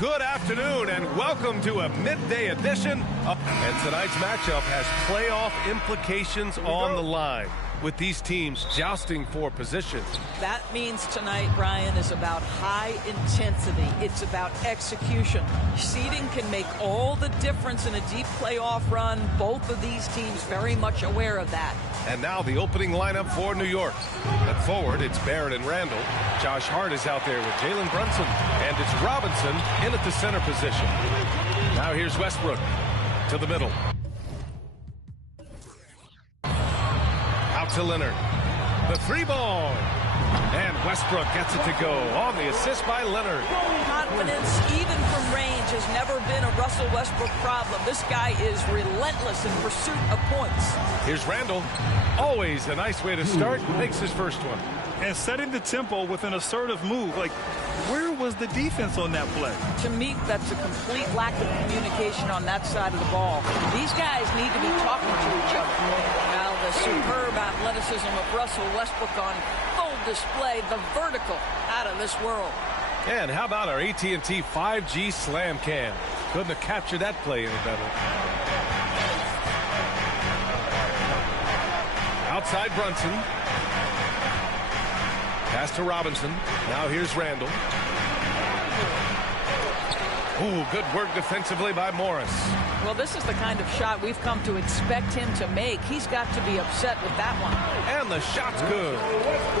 Good afternoon and welcome to a midday edition and tonight's matchup has playoff implications on the line with these teams jousting for position. That means tonight, Brian, is about high intensity. It's about execution. Seeding can make all the difference in a deep playoff run. Both of these teams very much aware of that. And now the opening lineup for New York. At forward, it's Barrett and Randall. Josh Hart is out there with Jalen Brunson. And it's Robinson in at the center position. Now here's Westbrook to the middle. Out to Leonard. The three ball. And Westbrook gets it to go on the assist by Leonard. Confidence, even from range, has never been a Russell Westbrook problem. This guy is relentless in pursuit of points. Here's Randall. Always a nice way to start. Makes his first one. And setting the tempo with an assertive move. Like, where was the defense on that play? To me, that's a complete lack of communication on that side of the ball. These guys need to be talking to each other. Now, the superb athleticism of Russell Westbrook on full display. The vertical out of this world. And how about our AT&T 5G Slam Cam? Couldn't have captured that play any better. Outside Brunson. Pass to Robinson. Now here's Randall. Ooh, good work defensively by Morris. Well, this is the kind of shot we've come to expect him to make. He's got to be upset with that one. And the shot's good.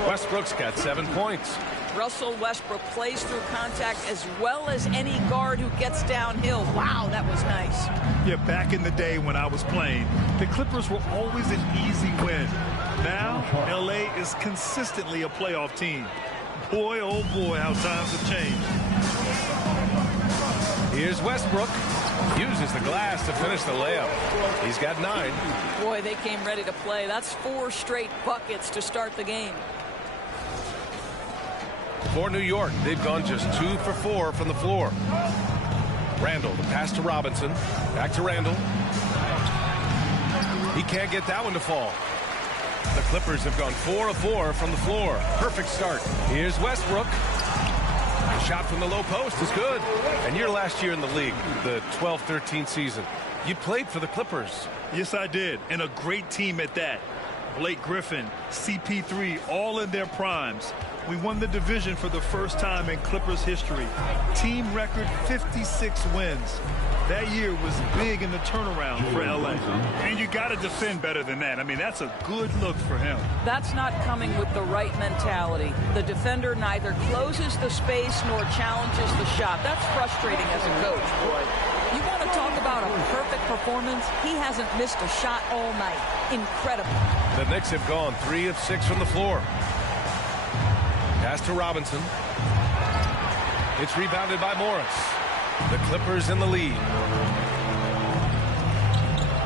Westbrook's got 7 points. Russell Westbrook plays through contact as well as any guard who gets downhill. Wow, that was nice. Yeah, back in the day when I was playing, the Clippers were always an easy win. Now, LA is consistently a playoff team. Boy, oh boy, how times have changed. Here's Westbrook. Uses the glass to finish the layup. He's got 9. Boy, they came ready to play. That's 4 straight buckets to start the game. For New York, they've gone just 2 for 4 from the floor. Randall, the pass to Robinson. Back to Randall. He can't get that one to fall. The Clippers have gone 4 of 4 from the floor. Perfect start. Here's Westbrook. The shot from the low post is good. And your last year in the league, the 12-13 season, you played for the Clippers. Yes, I did. And a great team at that. Blake Griffin, CP3, all in their primes. We won the division for the first time in Clippers history. Team record 56 wins. That year was big in the turnaround for LA. And you got to defend better than that. I mean, that's a good look for him. That's not coming with the right mentality. The defender neither closes the space nor challenges the shot. That's frustrating as a coach, boy. You want to talk about a perfect performance? He hasn't missed a shot all night. Incredible. The Knicks have gone 3 of 6 from the floor. Pass to Robinson. It's rebounded by Morris. The Clippers in the lead.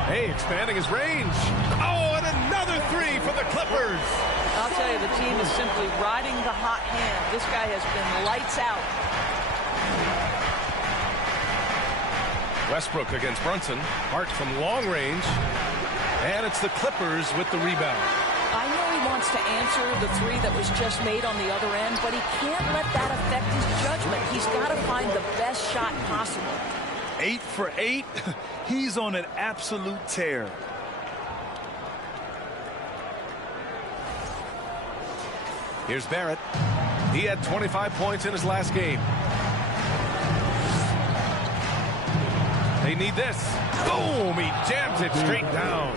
Hey, expanding his range. Oh, and another 3 for the Clippers. I'll tell you, the team is simply riding the hot hand. This guy has been lights out. Westbrook against Brunson. Hart from long range. And it's the Clippers with the rebound. I know he wants to answer the 3 that was just made on the other end, but he can't let that affect his judgment. He's got to find the best shot possible. 8 for 8. He's on an absolute tear. Here's Barrett. He had 25 points in his last game. They need this. Boom! He jams it straight down.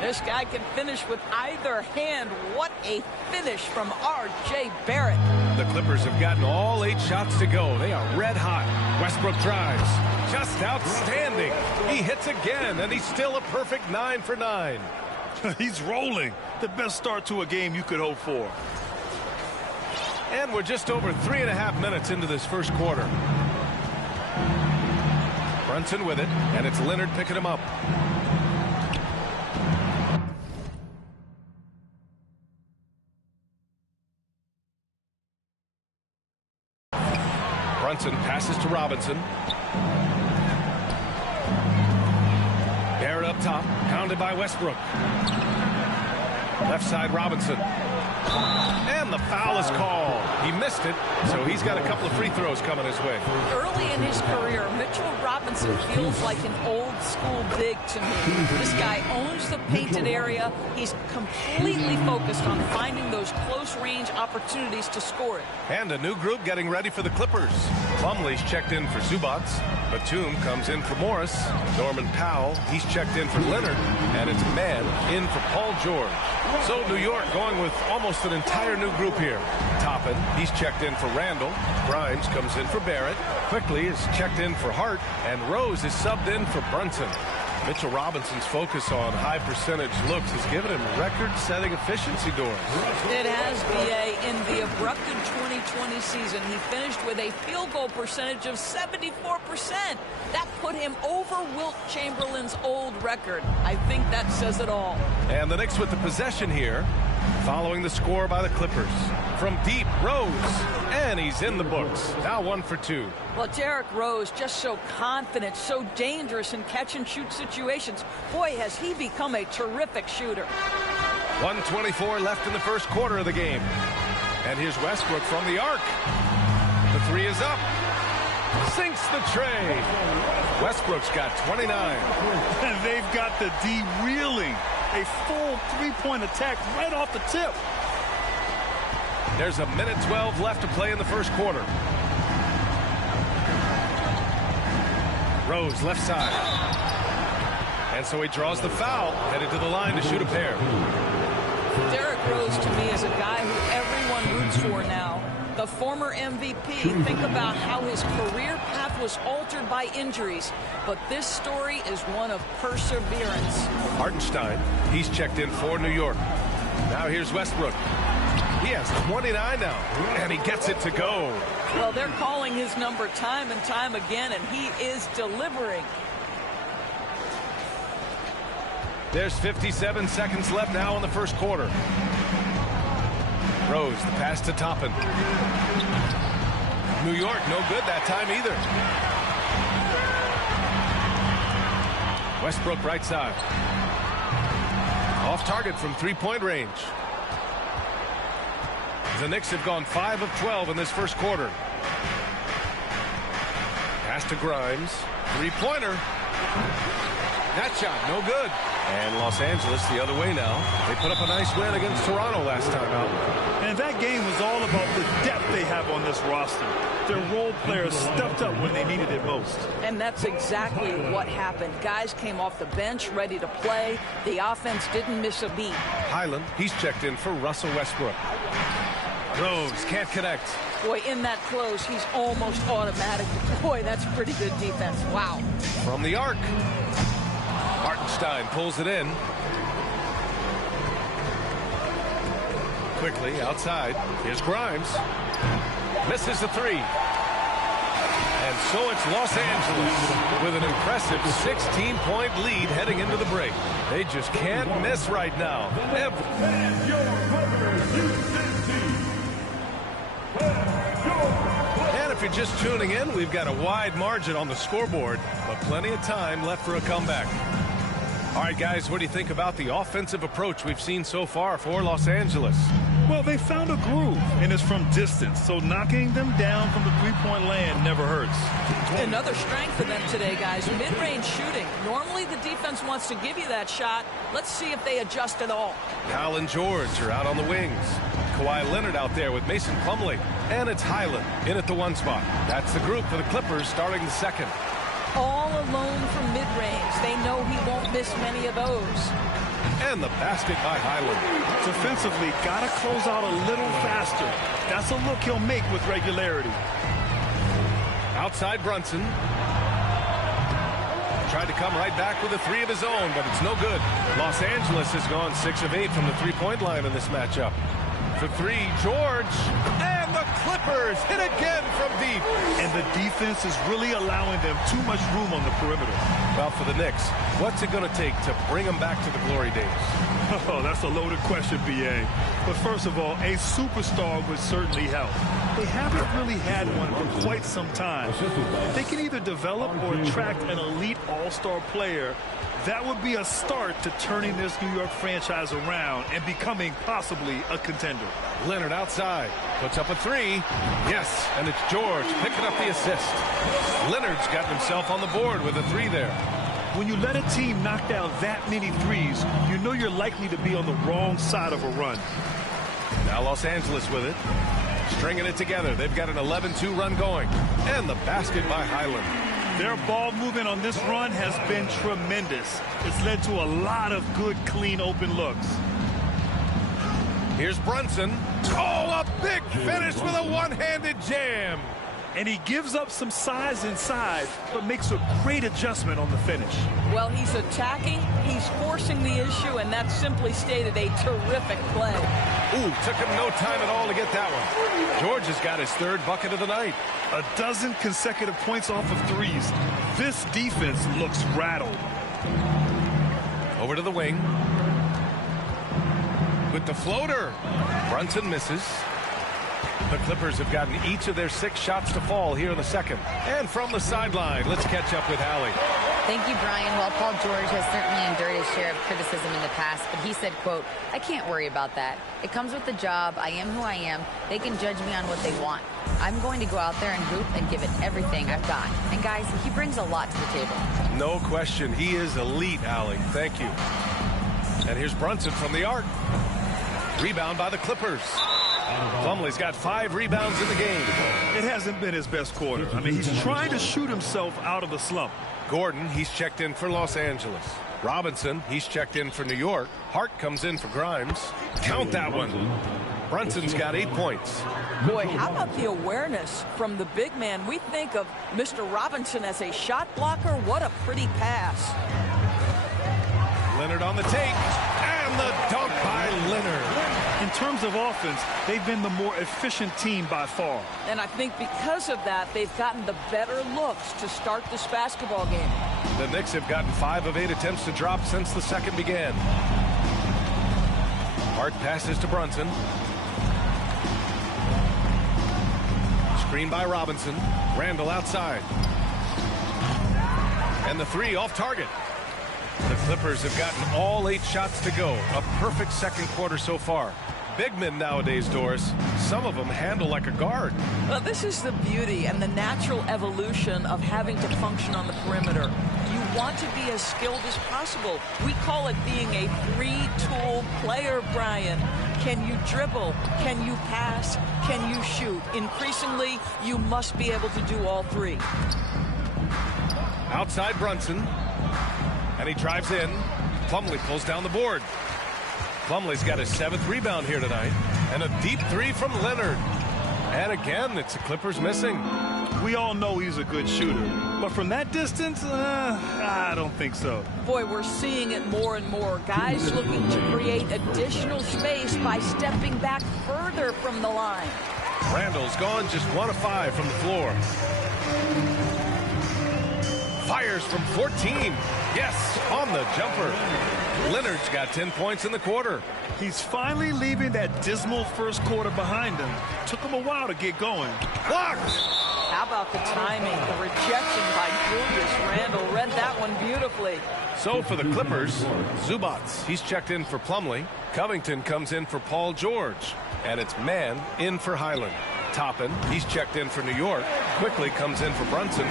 This guy can finish with either hand. What a finish from R.J. Barrett. The Clippers have gotten all 8 shots to go. They are red hot. Westbrook drives. Just outstanding. He hits again, and he's still a perfect 9 for 9. He's rolling. The best start to a game you could hope for. And we're just over 3.5 minutes into this first quarter. Brunson with it, and it's Leonard picking him up. Brunson passes to Robinson. Barrett up top, pounded by Westbrook. Left side Robinson. And the foul is called. He missed it, so he's got a couple of free throws coming his way. Early in his career, Mitchell Robinson feels like an old school big to me. This guy owns the painted area. He's completely focused on finding those close range opportunities to score it. And a new group getting ready for the Clippers. Plumlee's checked in for Zubats. Batum comes in for Morris. Norman Powell, he's checked in for Leonard. And it's Mann in for Paul George. So New York going with almost an entire new group here. Toppin, he's checked in for Randall. Grimes comes in for Barrett. Quickly is checked in for Hart. And Rose is subbed in for Brunson. Mitchell Robinson's focus on high percentage looks has given him record-setting efficiency doors. It has, B.A. In the abrupted 2020 season, he finished with a field goal percentage of 74%. That put him over Wilt Chamberlain's old record. I think that says it all. And the Knicks with the possession here, following the score by the Clippers. From deep, Rose, and he's in the books. Now 1 for 2. Well, Derrick Rose just so confident, so dangerous in catch-and-shoot situations. Boy, has he become a terrific shooter. 1:24 left in the first quarter of the game. And here's Westbrook from the arc. The three is up. Sinks the tray. Westbrook's got 29. And they've got the D reeling. A full three-point attack right off the tip. There's a minute 12 left to play in the first quarter. Rose left side. And so he draws the foul, headed to the line to shoot a pair. Derrick Rose, to me, is a guy who everyone roots for now. The former MVP, think about how his career path was altered by injuries. But this story is one of perseverance. Hartenstein, he's checked in for New York. Now here's Westbrook. He has 29 now, and he gets it to go. Well, they're calling his number time and time again, and he is delivering. There's 57 seconds left now in the first quarter. Rose, the pass to Toppin. New York, no good that time either. Westbrook right side. Off target from three-point range. The Knicks have gone 5 of 12 in this first quarter. Pass to Grimes. Three-pointer. That shot, no good. And Los Angeles the other way now. They put up a nice win against Toronto last time out. And that game was all about the depth they have on this roster. Their role players stepped up when they needed it most. And that's exactly what happened. Guys came off the bench ready to play. The offense didn't miss a beat. Highland, he's checked in for Russell Westbrook. Rose can't connect. Boy, in that close, he's almost automatic. Boy, that's pretty good defense. Wow. From the arc. Hartenstein pulls it in. Quickly outside. Here's Grimes. Misses the three. And so it's Los Angeles with an impressive 16-point lead heading into the break. They just can't miss right now. And if you're just tuning in, we've got a wide margin on the scoreboard, but plenty of time left for a comeback. All right, guys, what do you think about the offensive approach we've seen so far for Los Angeles? Well, they found a groove, and it's from distance, so knocking them down from the three-point land never hurts. Another strength for them today, guys, mid-range shooting. Normally the defense wants to give you that shot. Let's see if they adjust at all. Kyle and George are out on the wings. Kawhi Leonard out there with Mason Plumlee. And it's Highland in at the one spot. That's the group for the Clippers starting the second. All alone from mid-range. They know he won't miss many of those. And the basket by Highland. Defensively, got to close out a little faster. That's a look he'll make with regularity. Outside Brunson. Tried to come right back with a three of his own, but it's no good. Los Angeles has gone 6 of 8 from the three-point line in this matchup. For three, George. And the Clippers hit again from deep. And the defense is really allowing them too much room on the perimeter. Well, for the Knicks, what's it going to take to bring them back to the glory days? Oh, that's a loaded question, B.A. But first of all, a superstar would certainly help. They haven't really had one for quite some time. If they can either develop or attract an elite all-star player, that would be a start to turning this New York franchise around and becoming possibly a contender. Leonard outside, puts up a three. Yes, and it's George picking up the assist. Leonard's got himself on the board with a three there. When you let a team knock down that many threes, you know you're likely to be on the wrong side of a run. Now Los Angeles with it. Stringing it together. They've got an 11-2 run going. And the basket by Highland. Their ball movement on this run has been tremendous. It's led to a lot of good, clean, open looks. Here's Brunson. Oh, a big finish with a one-handed jam. And he gives up some size inside, but makes a great adjustment on the finish. Well, he's attacking, he's forcing the issue, and that's simply stated a terrific play. Ooh, took him no time at all to get that one. George has got his third bucket of the night. A dozen consecutive points off of threes. This defense looks rattled. Over to the wing. With the floater. Brunson misses. The Clippers have gotten each of their 6 shots to fall here in the second. And from the sideline, let's catch up with Allie. Thank you, Brian. Well, Paul George has certainly endured his share of criticism in the past, but he said, quote, "I can't worry about that. It comes with the job. I am who I am. They can judge me on what they want. I'm going to go out there and hoop and give it everything I've got." And guys, he brings a lot to the table. No question. He is elite, Allie. Thank you. And here's Brunson from the arc. Rebound by the Clippers. Plumlee's got 5 rebounds in the game. It hasn't been his best quarter. I mean, he's trying to shoot himself out of the slump. Gordon, he's checked in for Los Angeles. Robinson, he's checked in for New York. Hart comes in for Grimes. Count that one. Brunson's got 8 points. Boy, how about the awareness from the big man? We think of Mr. Robinson as a shot blocker. What a pretty pass. Leonard on the take. And the dunk by Leonard. In terms of offense, they've been the more efficient team by far. And I think because of that, they've gotten the better looks to start this basketball game. The Knicks have gotten 5 of 8 attempts to drop since the second began. Hart passes to Brunson. Screen by Robinson. Randall outside. And the three off target. The Clippers have gotten all 8 shots to go. A perfect second quarter so far. Big men nowadays, Doris, some of them handle like a guard. Well, this is the beauty and the natural evolution of having to function on the perimeter. You want to be as skilled as possible. We call it being a 3-tool player, Brian. Can you dribble? Can you pass? Can you shoot? Increasingly, you must be able to do all 3. Outside Brunson. And he drives in. Plumlee pulls down the board. Plumlee's got his 7th rebound here tonight. And a deep 3 from Leonard. And again, it's the Clippers missing. We all know he's a good shooter. But from that distance, I don't think so. Boy, we're seeing it more and more. Guys looking to create additional space by stepping back further from the line. Randall's gone just 1 of 5 from the floor. Fires from 14. Yes, on the jumper. Leonard's got 10 points in the quarter. He's finally leaving that dismal first quarter behind him. Took him a while to get going. Blocked! How about the timing? The rejection by Julius Randle. Read that one beautifully. So for the Clippers, Zubats, he's checked in for Plumlee. Covington comes in for Paul George. And it's Mann in for Highland. Toppin, he's checked in for New York. Quickly comes in for Brunson.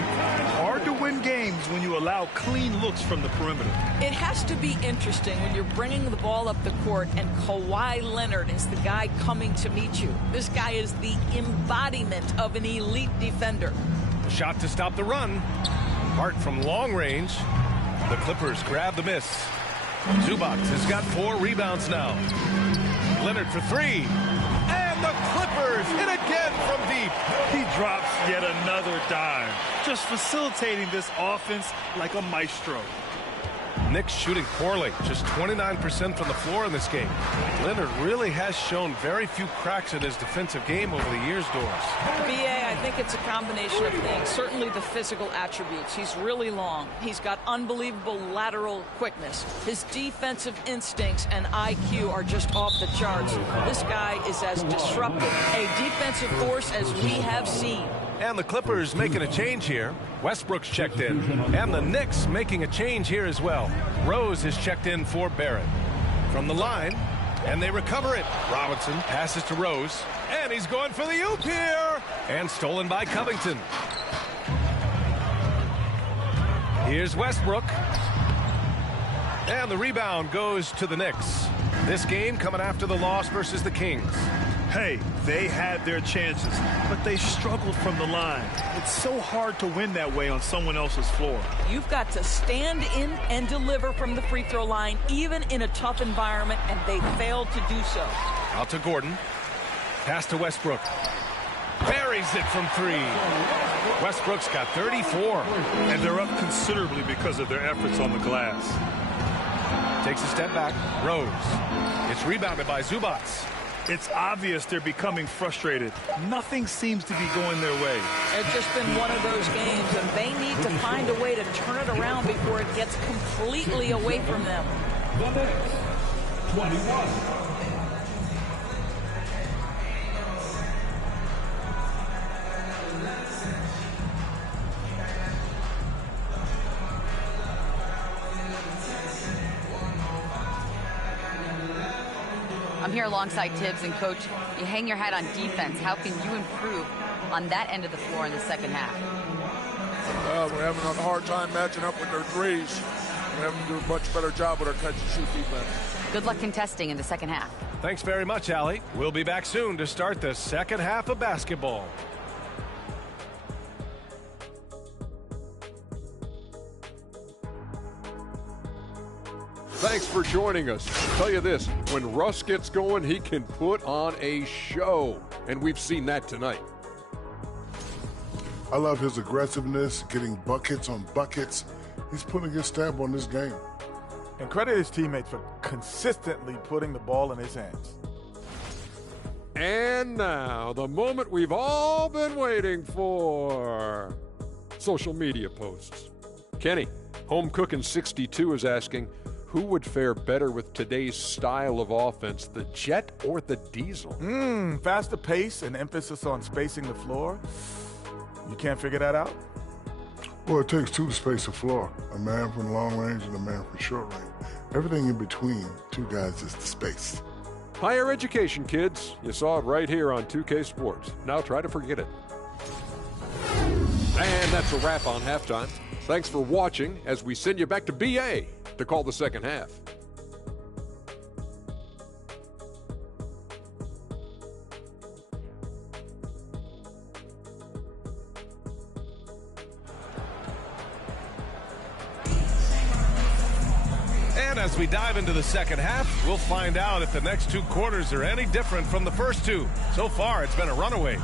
Hard to win games when you allow clean looks from the perimeter. It has to be interesting when you're bringing the ball up the court and Kawhi Leonard is the guy coming to meet you. This guy is the embodiment of an elite defender. A shot to stop the run. Hart from long range. The Clippers grab the miss. Zubats has got 4 rebounds now. Leonard for 3. And the Clippers hit again from deep. He drops yet another dime, just facilitating this offense like a maestro. Knicks shooting poorly, just 29% from the floor in this game. Leonard really has shown very few cracks in his defensive game over the years, Doris. BA, I think it's a combination of things. Certainly the physical attributes. He's really long. He's got unbelievable lateral quickness. His defensive instincts and IQ are just off the charts. This guy is as disruptive a defensive force as we have seen. And the Clippers making a change here. Westbrook's checked in. And the Knicks making a change here as well. Rose is checked in for Barrett. From the line, and they recover it. Robinson passes to Rose. And he's going for the oop here. And stolen by Covington. Here's Westbrook. And the rebound goes to the Knicks. This game coming after the loss versus the Kings. Hey, they had their chances, but they struggled from the line. It's so hard to win that way on someone else's floor. You've got to stand in and deliver from the free throw line, even in a tough environment, and they failed to do so. Out to Gordon. Pass to Westbrook. Buries it from three. Westbrook's got 34. And they're up considerably because of their efforts on the glass. Takes a step back. Rose. It's rebounded by Zubats. It's obvious they're becoming frustrated. Nothing seems to be going their way. It's just been one of those games, and they need to find a way to turn it around before it gets completely away from them. The Knicks, 21. I'm here alongside Tibbs, and Coach, you hang your hat on defense. How can you improve on that end of the floor in the second half? Well, we're having a hard time matching up with their threes. We have to do a much better job with our catch-and-shoot defense. Good luck contesting in the second half. Thanks very much, Allie. We'll be back soon to start the second half of basketball. Thanks for joining us. I'll tell you this, when Russ gets going, he can put on a show, and we've seen that tonight. I love his aggressiveness, getting buckets on buckets. He's putting his stamp on this game. And credit his teammates for consistently putting the ball in his hands. And now, the moment we've all been waiting for. Social media posts. Kenny, Home Cookin' 62 is asking, who would fare better with today's style of offense, the Jet or the Diesel? Faster pace and emphasis on spacing the floor. You can't figure that out? Well, it takes two to space the floor, a man from long range and a man from short range. Everything in between two guys is the space. Higher education, kids. You saw it right here on 2K Sports. Now try to forget it. And that's a wrap on halftime. Thanks for watching as we send you back to BA to call the second half. And as we dive into the second half, we'll find out if the next two quarters are any different from the first two. So far, it's been a runaway.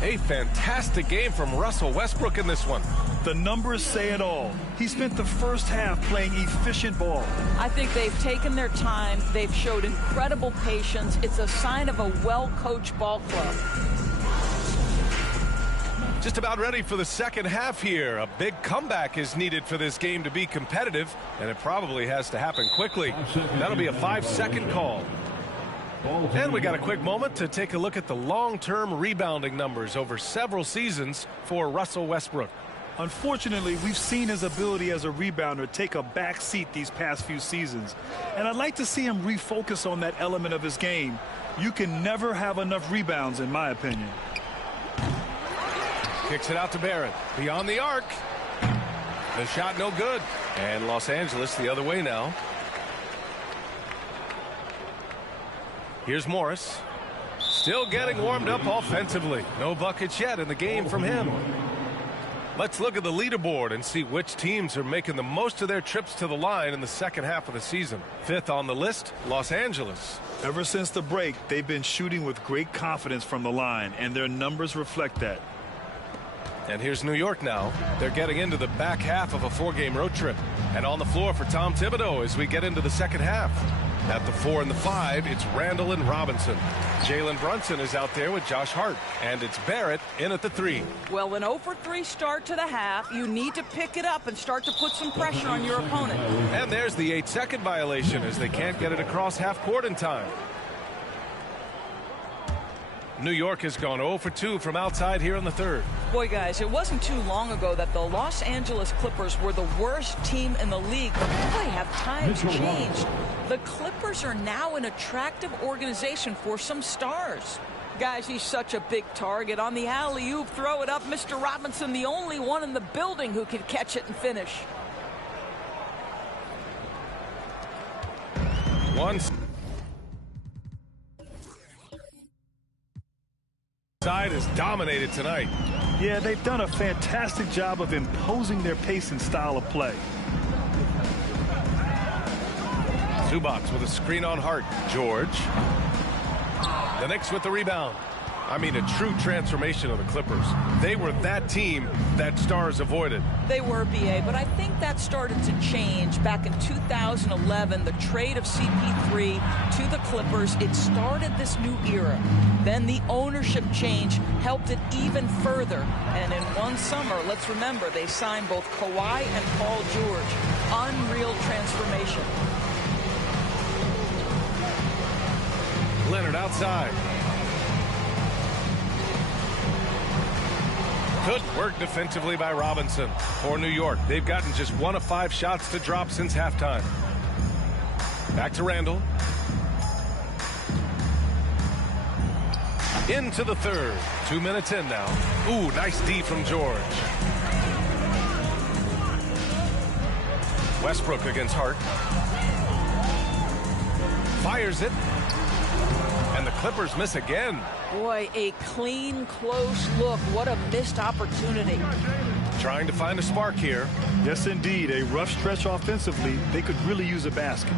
A fantastic game from Russell Westbrook in this one. The numbers say it all. He spent the first half playing efficient ball. I think they've taken their time. They've showed incredible patience. It's a sign of a well-coached ball club. Just about ready for the second half here. A big comeback is needed for this game to be competitive, and it probably has to happen quickly. That'll be a 5-second call. And we got a quick moment to take a look at the long-term rebounding numbers over several seasons for Russell Westbrook. Unfortunately, we've seen his ability as a rebounder take a back seat these past few seasons. And I'd like to see him refocus on that element of his game. You can never have enough rebounds, in my opinion. Kicks it out to Barrett. Beyond the arc. The shot no good. And Los Angeles the other way now. Here's Morris. Still getting warmed up offensively. No buckets yet in the game from him. Let's look at the leaderboard and see which teams are making the most of their trips to the line in the second half of the season. Fifth on the list, Los Angeles. Ever since the break, they've been shooting with great confidence from the line, and their numbers reflect that. And here's New York now. They're getting into the back half of a 4-game road trip. And on the floor for Tom Thibodeau as we get into the second half. At the 4 and the 5, it's Randall and Robinson. Jalen Brunson is out there with Josh Hart. And it's Barrett in at the 3. Well, an 0 for 3 start to the half. You need to pick it up and start to put some pressure on your opponent. And there's the 8-second violation as they can't get it across half court in time. New York has gone 0 for 2 from outside here in the third. Boy, guys, it wasn't too long ago that the Los Angeles Clippers were the worst team in the league. But boy, have times changed. The Clippers are now an attractive organization for some stars. Guys, he's such a big target. On the alley-oop, throw it up. Mr. Robinson, the only one in the building who can catch it and finish. One side is dominated tonight. Yeah, they've done a fantastic job of imposing their pace and style of play. Zubac with a screen on Hart. George. The Knicks with the rebound. I mean, a true transformation of the Clippers. They were that team that stars avoided. They were, B.A., but I think that started to change back in 2011, the trade of CP3 to the Clippers. It started this new era. Then the ownership change helped it even further. And in one summer, let's remember, they signed both Kawhi and Paul George. Unreal transformation. Leonard outside. Good work defensively by Robinson for New York. They've gotten just 1 of 5 shots to drop since halftime. Back to Randall. Into the third. 2 minutes in now. Ooh, nice D from George. Westbrook against Hart. Fires it. And the Clippers miss again. Boy, a clean, close look. What a missed opportunity. Trying to find a spark here. Yes, indeed. A rough stretch offensively. They could really use a basket.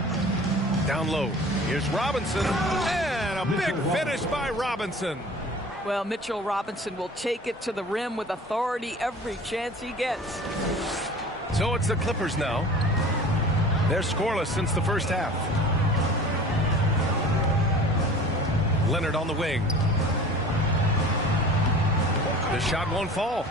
Down low. Here's Robinson. And a big finish by Robinson. Well, Mitchell Robinson will take it to the rim with authority every chance he gets. So it's the Clippers now. They're scoreless since the first half. Leonard on the wing. The shot won't fall.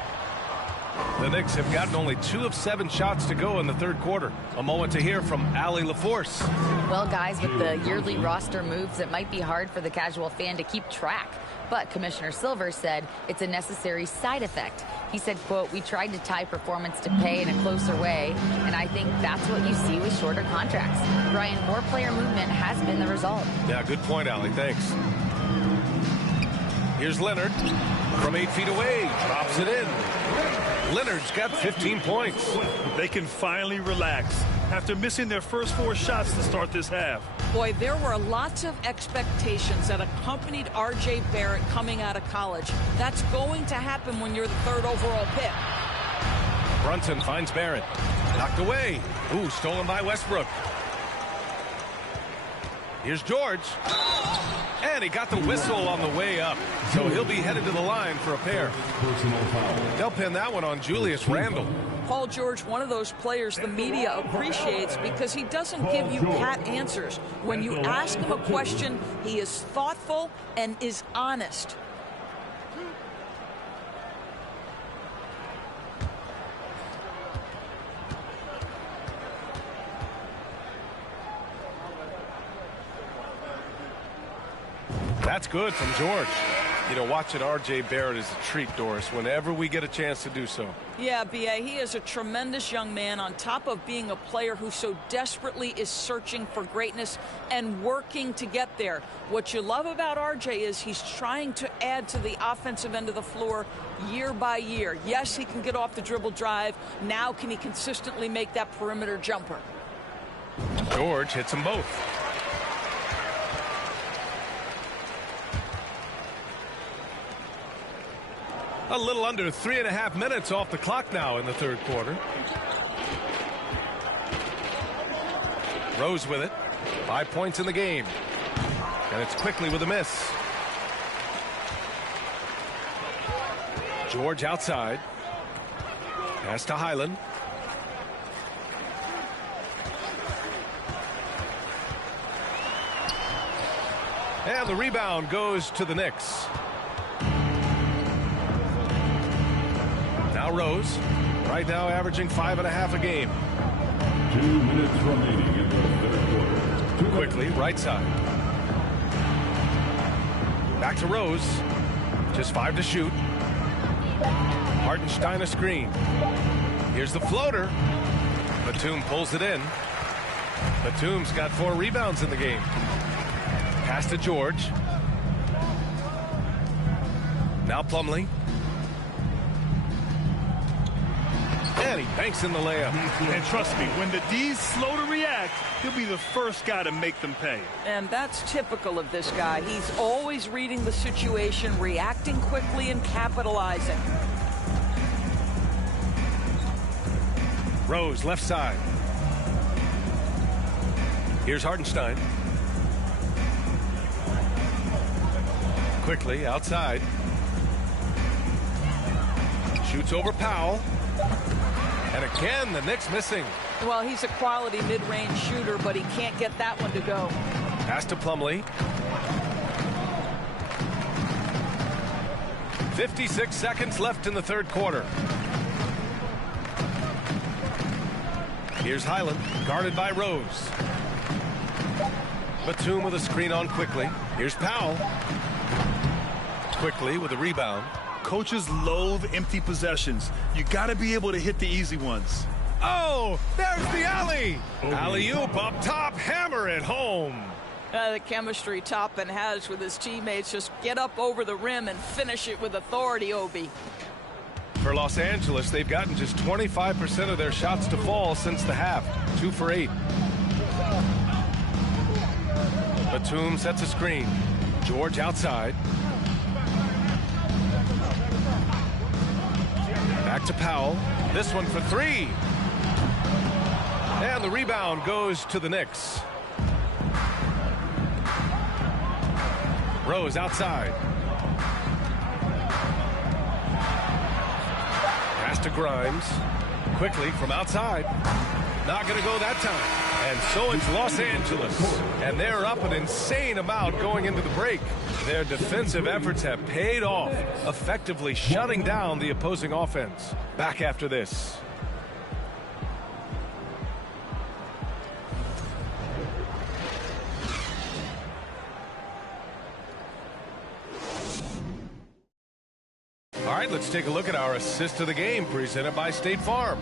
The Knicks have gotten only 2 of 7 shots to go in the third quarter. A moment to hear from Allie LaForce. Well, guys, with the yearly roster moves, it might be hard for the casual fan to keep track. But Commissioner Silver said it's a necessary side effect. He said, quote, "We tried to tie performance to pay in a closer way, and I think that's what you see with shorter contracts." Brian, more player movement has been the result. Yeah, good point, Allie. Thanks. Here's Leonard from 8 feet away. Drops it in. Leonard's got 15 points. They can finally relax after missing their first 4 shots to start this half. Boy, there were lots of expectations that accompanied R.J. Barrett coming out of college. That's going to happen when you're the 3rd overall pick. Brunson finds Barrett. Knocked away. Ooh, stolen by Westbrook. Here's George. And he got the whistle on the way up. So he'll be headed to the line for a pair. They'll pin that one on Julius Randle. Paul George, one of those players the media appreciates because he doesn't give you pat answers. When you ask him a question, he is thoughtful and is honest. That's good from George. You know, watching R.J. Barrett is a treat, Doris, whenever we get a chance to do so. Yeah, B.A., he is a tremendous young man on top of being a player who so desperately is searching for greatness and working to get there. What you love about R.J. is he's trying to add to the offensive end of the floor year by year. Yes, he can get off the dribble drive. Now can he consistently make that perimeter jumper? George hits them both. A little under 3.5 minutes off the clock now in the third quarter. Rose with it. 5 points in the game. And it's quickly with a miss. George outside. Pass to Highland. And the rebound goes to the Knicks. Now Rose, right now averaging 5.5 a game. 2 minutes remaining in the third quarter. Quickly, right side. Back to Rose. Just 5 to shoot. Hartenstein a screen. Here's the floater. Batum pulls it in. Batum's got 4 rebounds in the game. Pass to George. Now Plumlee. And he banks in the layup. And trust me, when the D's slow to react, he'll be the first guy to make them pay. And that's typical of this guy. He's always reading the situation, reacting quickly, and capitalizing. Rose, left side. Here's Hartenstein. Quickly, outside. Shoots over Powell. And again, the Knicks missing. Well, he's a quality mid-range shooter, but he can't get that one to go. Pass to Plumlee. 56 seconds left in the third quarter. Here's Highland, guarded by Rose. Batum with a screen on quickly. Here's Powell. Quickly with a rebound. Coaches loathe empty possessions. You got to be able to hit the easy ones. Oh, there's the alley. Alley-oop up top, hammer it home. The chemistry Toppin has with his teammates. Just get up over the rim and finish it with authority, Obi. For Los Angeles, they've gotten just 25% of their shots to fall since the half. 2 for 8. Batum sets a screen. George outside. Back to Powell. This one for 3. And the rebound goes to the Knicks. Rose outside. Pass to Grimes. Quickly from outside. Not going to go that time. And so it's Los Angeles. And they're up an insane amount going into the break. Their defensive efforts have paid off, effectively shutting down the opposing offense. Back after this. All right, let's take a look at our assist of the game presented by State Farm.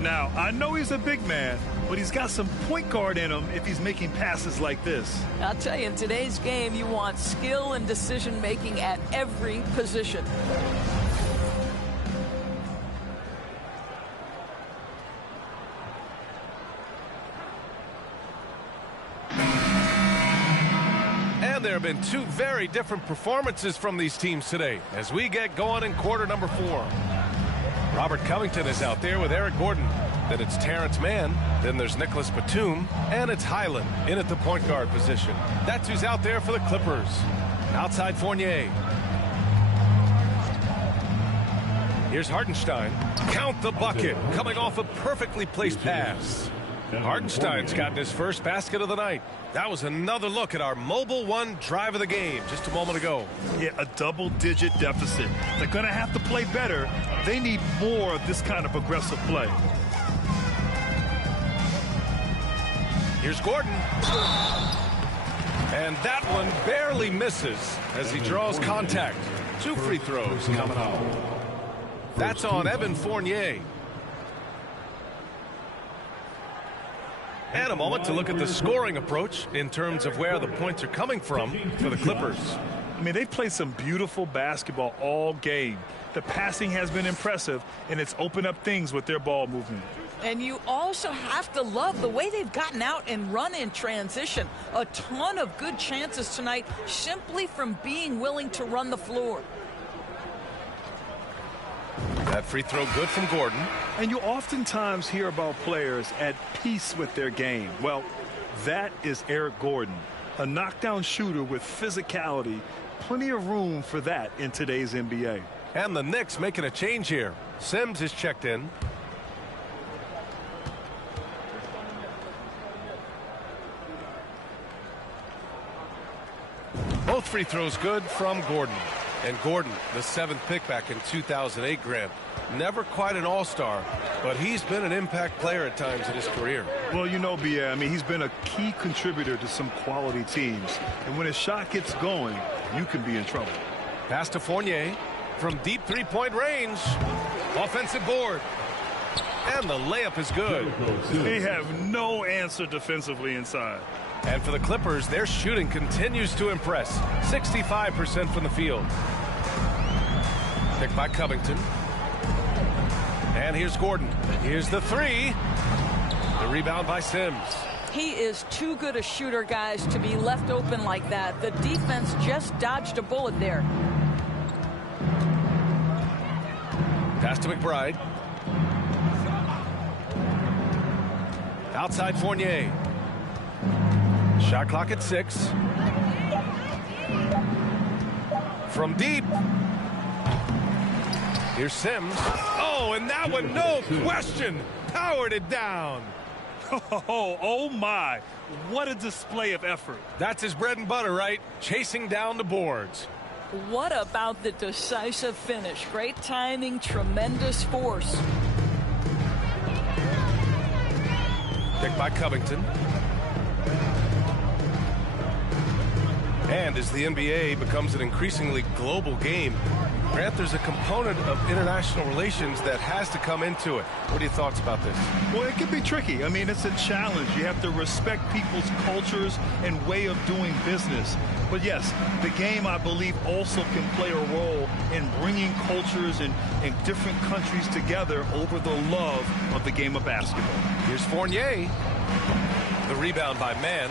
Now, I know he's a big man, but he's got some point guard in him if he's making passes like this. I'll tell you, in today's game, you want skill and decision-making at every position. And there have been 2 very different performances from these teams today as we get going in quarter number 4. Robert Covington is out there with Eric Gordon. Then it's Terrence Mann. Then there's Nicholas Batum. And it's Highland in at the point guard position. That's who's out there for the Clippers. Outside Fournier. Here's Hartenstein. Count the bucket. Coming off a perfectly placed pass. Hartenstein's gotten his first basket of the night. That was another look at our Mobile One drive of the game just a moment ago. Yeah, a double-digit deficit. They're going to have to play better. They need more of this kind of aggressive play. Here's Gordon. And that one barely misses as he draws contact. 2 free throws coming up. That's on Evan Fournier. And a moment to look at the scoring approach in terms of where the points are coming from for the Clippers. I mean, they've played some beautiful basketball all game. The passing has been impressive, and it's opened up things with their ball movement. And you also have to love the way they've gotten out and run in transition. A ton of good chances tonight simply from being willing to run the floor. That free throw good from Gordon. And you oftentimes hear about players at peace with their game. Well, that is Eric Gordon, a knockdown shooter with physicality. Plenty of room for that in today's NBA. And the Knicks making a change here. Sims is checked in. free throw's good from Gordon. And Gordon, the 7th pick back in 2008, Grant. Never quite an all-star, but he's been an impact player at times in his career. Well, you know, B.A., I mean, he's been a key contributor to some quality teams. And when his shot gets going, you can be in trouble. Pass to Fournier from deep three-point range. Offensive board. And the layup is good. They have no answer defensively inside. And for the Clippers, their shooting continues to impress. 65% from the field. Picked by Covington. And here's Gordon. Here's the three. The rebound by Sims. He is too good a shooter, guys, to be left open like that. The defense just dodged a bullet there. Pass to McBride. Outside Fournier. Shot clock at 6. From deep. Here's Sims. Oh, and that one, no question, powered it down. Oh my. What a display of effort. That's his bread and butter, right? Chasing down the boards. What about the decisive finish? Great timing, tremendous force. Picked by Covington. And as the NBA becomes an increasingly global game, Grant, there's a component of international relations that has to come into it. What are your thoughts about this? Well, it can be tricky. I mean, it's a challenge. You have to respect people's cultures and way of doing business. But yes, the game, I believe, also can play a role in bringing cultures and different countries together over the love of the game of basketball. Here's Fournier. The rebound by Mann.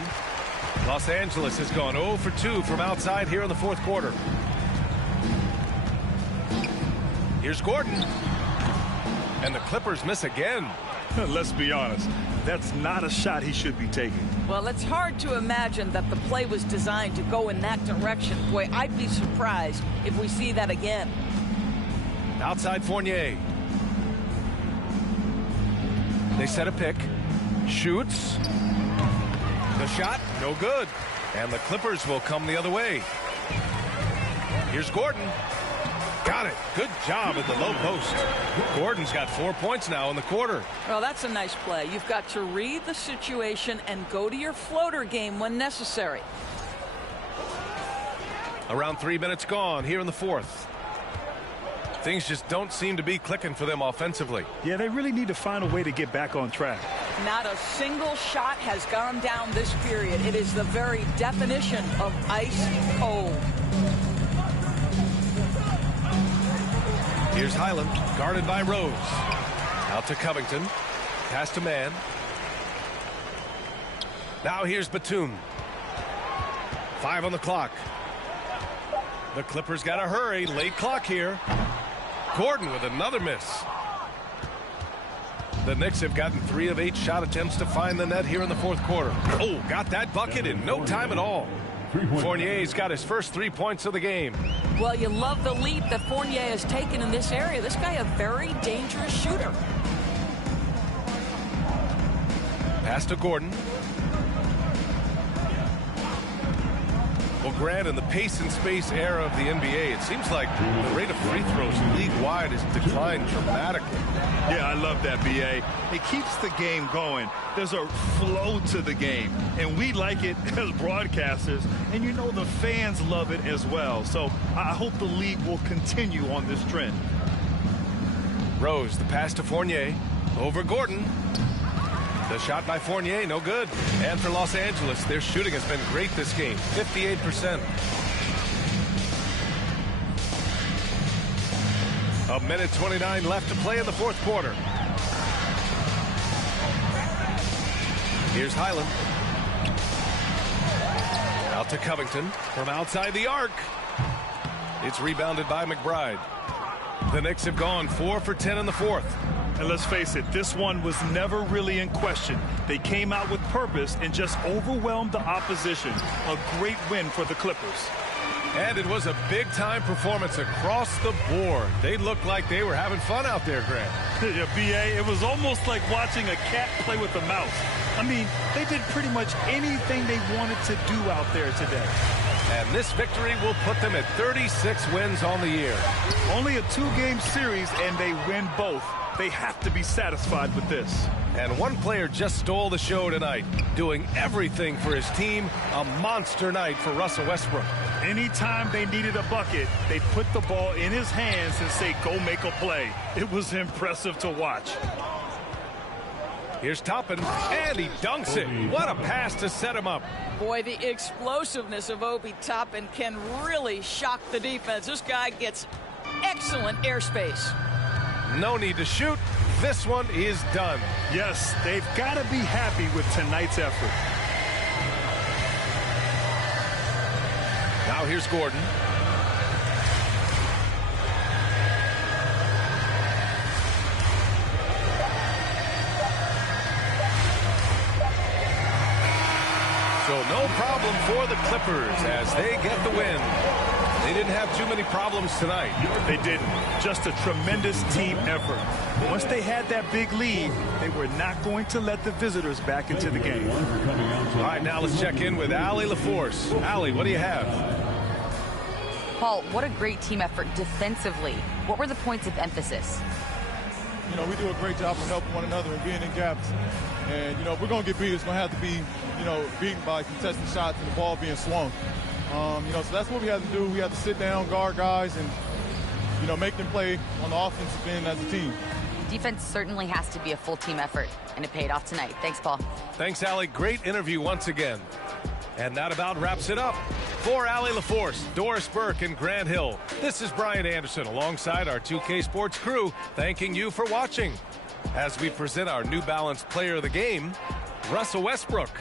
Los Angeles has gone 0 for 2 from outside here in the fourth quarter. Here's Gordon. And the Clippers miss again. Let's be honest. That's not a shot he should be taking. Well, it's hard to imagine that the play was designed to go in that direction. Boy, I'd be surprised if we see that again. Outside Fournier. They set a pick. Shoots. The shot, no good. And the Clippers will come the other way. Here's Gordon. Got it. Good job at the low post. Gordon's got 4 points now in the quarter. Well, that's a nice play. You've got to read the situation and go to your floater game when necessary. Around 3 minutes gone here in the fourth. Things just don't seem to be clicking for them offensively. Yeah, they really need to find a way to get back on track. Not a single shot has gone down this period. It is the very definition of ice cold. Here's Highland, guarded by Rose. Out to Covington. Pass to Mann. Now here's Batum. 5 on the clock. The Clippers got to hurry. Late clock here. Gordon with another miss. The Knicks have gotten 3 of 8 shot attempts to find the net here in the fourth quarter. Oh, got that bucket in no time at all. Fournier's got his first 3 points of the game. Well, you love the leap that Fournier has taken in this area. This guy a very dangerous shooter. Pass to Gordon. Well, Grant, in the pace and space era of the NBA, it seems like the rate of free throws league-wide has declined dramatically. Yeah, I love that, B.A. It keeps the game going. There's a flow to the game, and we like it as broadcasters, and you know the fans love it as well. So I hope the league will continue on this trend. Rose, the pass to Fournier. Over Gordon. The shot by Fournier, no good. And for Los Angeles, their shooting has been great this game, 58%. A minute 29 left to play in the fourth quarter. Here's Highland. Out to Covington from outside the arc. It's rebounded by McBride. The Knicks have gone 4 for 10 in the fourth. And let's face it, this one was never really in question. They came out with purpose and just overwhelmed the opposition. A great win for the Clippers. And it was a big-time performance across the board. They looked like they were having fun out there, Grant. Yeah, B.A., it was almost like watching a cat play with a mouse. I mean, they did pretty much anything they wanted to do out there today. And this victory will put them at 36 wins on the year. Only a 2-game series, and they win both. They have to be satisfied with this. And one player just stole the show tonight, doing everything for his team. A monster night for Russell Westbrook. Anytime they needed a bucket, they put the ball in his hands and say, go make a play. It was impressive to watch. Here's Toppin, and he dunks it. What a pass to set him up. Boy, the explosiveness of Obi Toppin can really shock the defense. This guy gets excellent airspace. No need to shoot. This one is done. Yes, they've got to be happy with tonight's effort. Now here's Gordon. So no problem for the Clippers as they get the win. They didn't have too many problems tonight. They didn't. Just a tremendous team effort. Once they had that big lead, they were not going to let the visitors back into the game. All right, now let's check in with Allie LaForce. Allie, what do you have? Paul, what a great team effort defensively. What were the points of emphasis? You know, we do a great job of helping one another and being in gaps. And, you know, if we're going to get beat, it's going to have to be, you know, beaten by contested shots and the ball being swung. You know, so that's what we have to do. We have to sit down, guard guys, and, you know, make them play on the offensive end as a team. Defense certainly has to be a full team effort, and it paid off tonight. Thanks, Paul. Thanks, Allie. Great interview once again. And that about wraps it up. For Allie LaForce, Doris Burke, and Grant Hill, this is Brian Anderson alongside our 2K Sports crew, thanking you for watching as we present our New Balance Player of the Game, Russell Westbrook.